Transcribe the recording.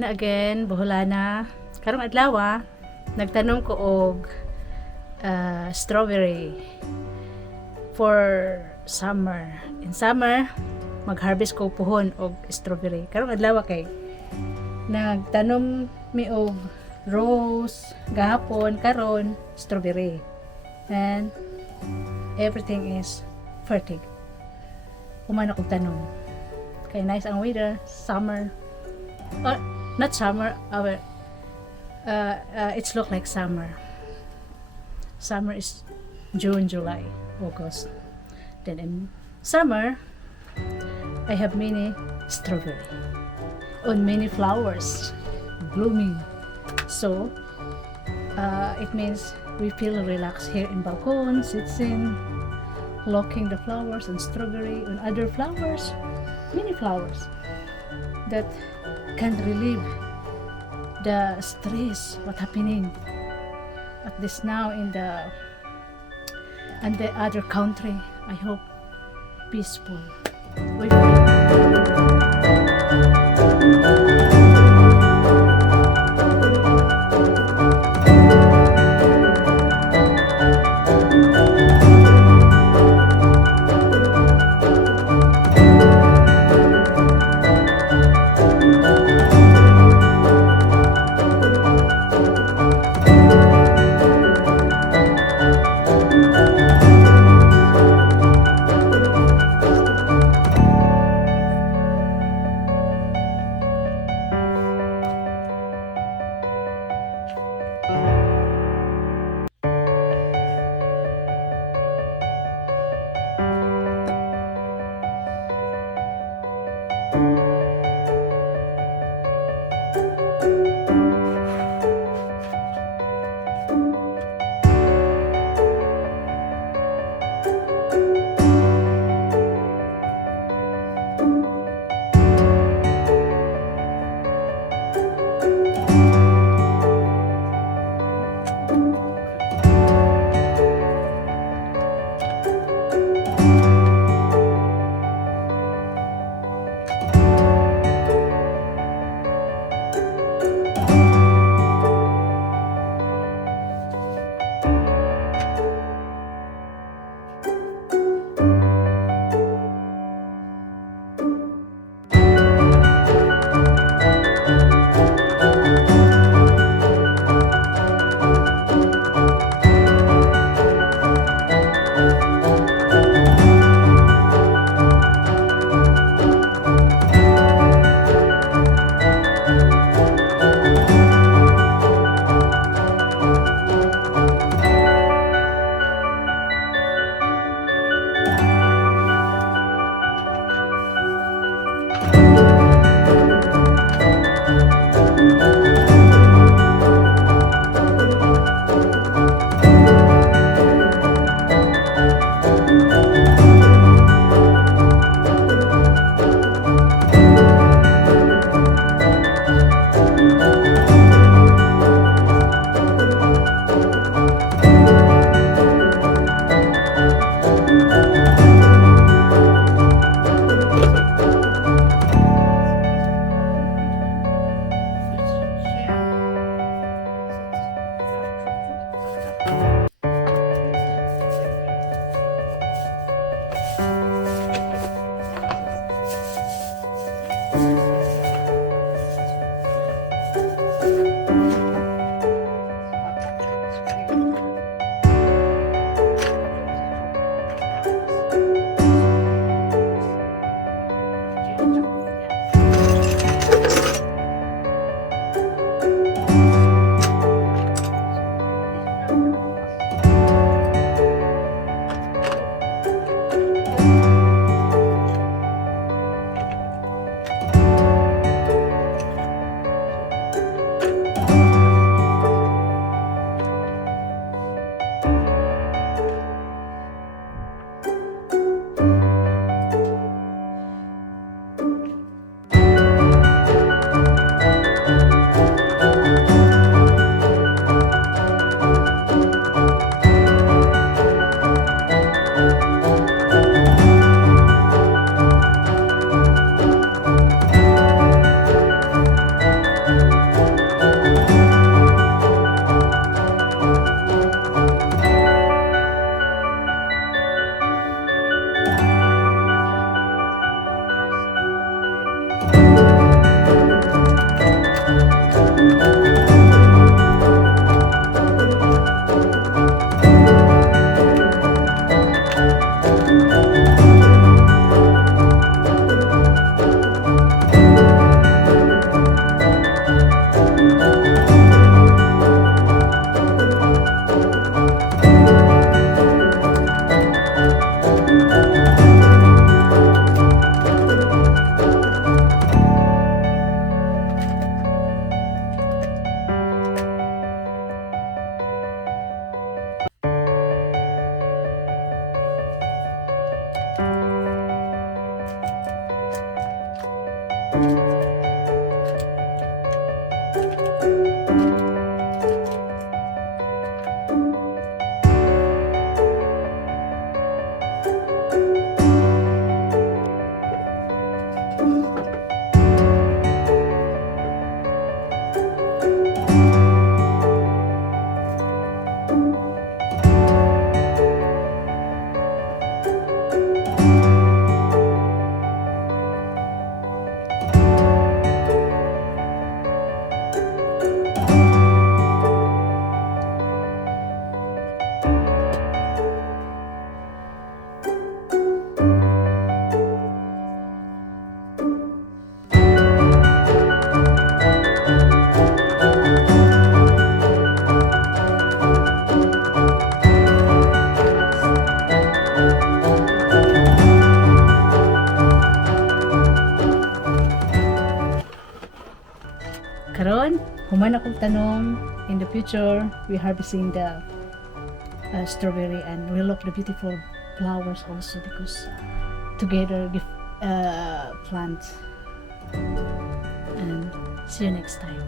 na again, Boholana. Karong adlaw, nagtanom ko og strawberry for summer. In summer, mag-harvest ko puhon og strawberry. Karong adlaw kay nagtanom mi og rose, gahapon, karon strawberry. And everything is fertile. Kumana kog tanom. Kay nice ang weather, summer. Not summer, it's look like summer. Summer is June, July, August. Then in summer, I have many strawberry on many flowers blooming. So it means we feel relaxed here in balkon, sitting, looking the flowers and strawberry and other flowers, many flowers that can relieve the stress what happening at this now in the other country. I hope peaceful. We karon human akong tanong, in the future we harvesting the strawberry and we look the beautiful flowers also because together we plant. And see you next time.